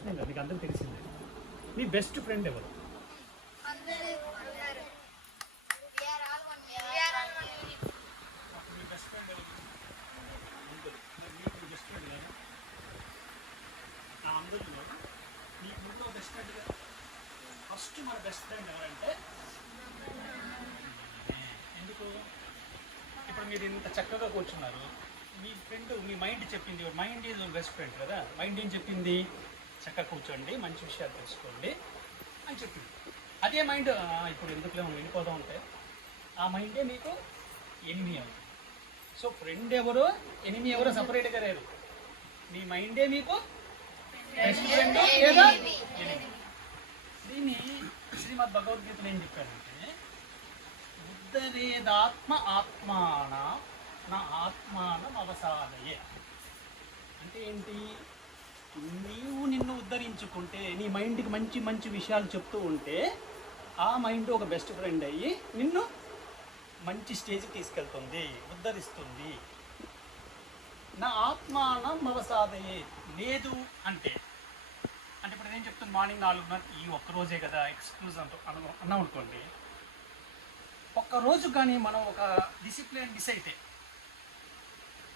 Question ఏం నీకు మీకు అందరూ తెలిసిందే. మీ బెస్ట్ ఫ్రెండ్ ఎవరు? మీ ఫ్రెండ్ బెస్ట్ అందరిలో ముందు బెస్ట్ ఫ్రెండ్ ఫస్ట్ మన బెస్ట్ ఫ్రెండ్ ఎవరంటే? ఎందుకు? ఇప్పుడు మీరు ఇంత చక్కగా కూర్చున్నారు. మీ ఫ్రెండ్ మీ మైండ్ చెప్పింది మైండ్ ఈజ్ బెస్ట్ ఫ్రెండ్ కదా? మైండ్ ఏం చెప్పింది? చక్కగా కూర్చోండి మంచి విషయాలు తెలుసుకోండి అని చెప్పింది. అదే మైండ్ ఇప్పుడు ఎందుకులే మనం వెళ్ళిపోతూ ఉంటే ఆ మైండే మీకు ఎనిమి అవుతుంది సో ఫ్రెండ్ ఎవరు ఎనిమి ఎవరో సపరేట్గా లేరు. మీ మైండే మీకు బెస్ట్ ఫ్రెండ్ లేదా ఎనిమి దీన్ని శ్రీమద్ భగవద్గీతలో ఏం చెప్పారంటే ఉద్ధరేదాత్మ ఆత్మాన నా ఆత్మానం అవసాదయే అంటే ఏంటి? నీవు నిన్ను ఉద్ధరించుకుంటే నీ మైండ్కి మంచి మంచి విషయాలు చెప్తూ ఉంటే ఆ మైండ్ ఒక బెస్ట్ ఫ్రెండ్ అయ్యి నిన్ను మంచి స్టేజ్కి తీసుకెళ్తుంది ఉద్ధరిస్తుంది. నా ఆత్మానం అవసాదయే. లేదు అంటే అంటే ఇప్పుడు నేను చెప్తున్నాను మార్నింగ్ నాలుగున్నర ఈ ఒక్క రోజే కదా ఎక్స్క్యూజ్ అంటూ అను అన్నాం అనుకోండి. ఒక్క రోజు కానీ మనం ఒక డిసిప్లిన్ మిస్ అయితే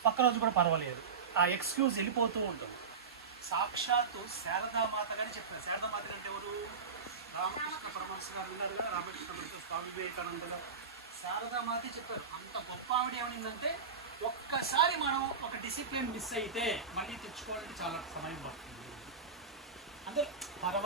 పక్క రోజు కూడా పర్వాలేదు. ఆ ఎక్స్క్యూజ్ వెళ్ళిపోతూ ఉంటుంది. సాక్షాత్తు శారదామాత గారు చెప్పారు. శారదామాత అంటే ఎవరు? రామకృష్ణ పరమహంస గారు ఉన్నారు కదా రామకృష్ణ స్వామి వివేకానంద శారదామాతే చెప్పారు అంత గొప్ప ఆవిడ ఏమనిందంటే ఒక్కసారి మనం ఒక డిసిప్లిన్ మిస్ అయితే మళ్ళీ తెచ్చుకోవడానికి చాలా సమయం పడుతుంది. అంటే పర్వ